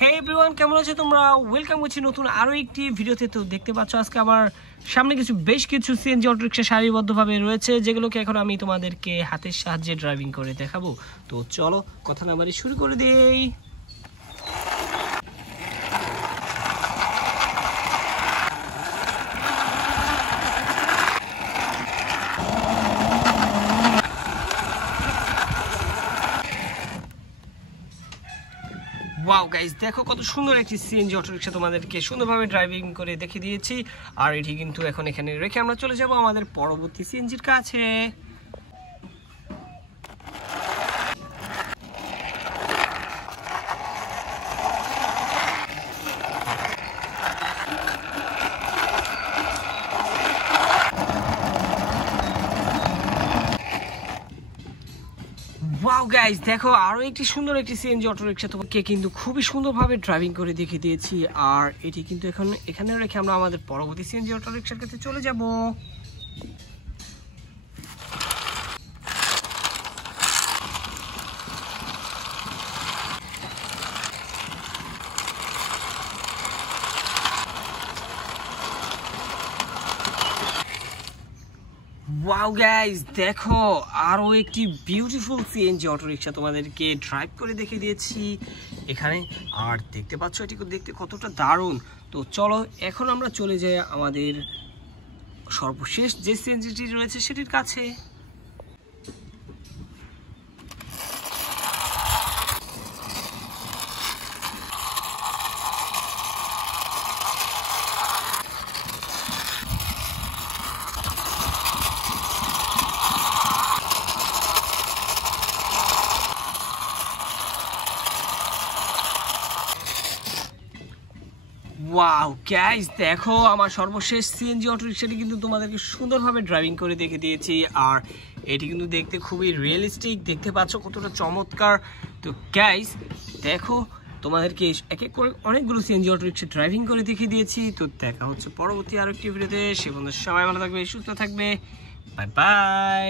হে এভরিওয়ান, কেমন আছো তোমরা? ওয়েলকাম করছি নতুন আরো একটি ভিডিওতে। তো দেখতে পাচ্ছ আজকে আমার সামনে বেশ কিছু সিএনজি অটোরিকশা সারিবদ্ধভাবে রয়েছে, যেগুলোকে এখন আমি তোমাদেরকে হাতের সাহায্যে ড্রাইভিং করে দেখাবো। তো চলো কথা না বাড়ি শুরু করে দেই। ওয়াও গাইস, দেখো কত সুন্দর একটি সিএনজি অটোরিকশা তোমাদেরকে সুন্দরভাবে ড্রাইভিং করে দেখিয়ে দিয়েছি। আর এটি কিন্তু এখন এখানে রেখে আমরা চলে যাব আমাদের পরবর্তী সিএনজির কাছে। ওয়াও গাইস, দেখো আরো একটি সুন্দর একটি সিএনজি অটোরিকশা তোমাকে কিন্তু খুবই সুন্দরভাবে ড্রাইভিং করে দেখিয়ে দিয়েছি। আর এটি কিন্তু এখন এখানে রেখে আমরা আমাদের পরবর্তী সিএনজি অটোরিকশার কাছে চলে যাব। ওয়াও গাইস, দেখো আরো একটি বিউটিফুল সিএনজি অটোরিকশা তোমাদেরকে ড্রাইভ করে দেখিয়ে দিয়েছি এখানে। আর দেখতে পাচ্ছ এটি দেখতে কতটা দারুণ। তো চলো এখন আমরা চলে যাই আমাদের সর্বশেষ যে সিএনজিটি রয়েছে সেটির কাছে। ওয়াও গাইস, দেখো আমার সর্বশেষ সিএনজি অটোরিকশাটি কিন্তু তোমাদেরকে সুন্দরভাবে ড্রাইভিং করে দেখে দিয়েছি। আর এটি কিন্তু দেখতে খুবই রিয়েলিস্টিক, দেখতে পাচ্ছ কতটা চমৎকার। তো গাইস দেখো তোমাদেরকে এক এক করে অনেকগুলো সিএনজি অটোরিকশা ড্রাইভিং করে দেখিয়ে দিয়েছি। তো দেখা হচ্ছে পরবর্তী আরেকটি ভিডিওতে। সে বন্ধু সবাই ভালো থাকবে, সুস্থ থাকবে। Bye bye.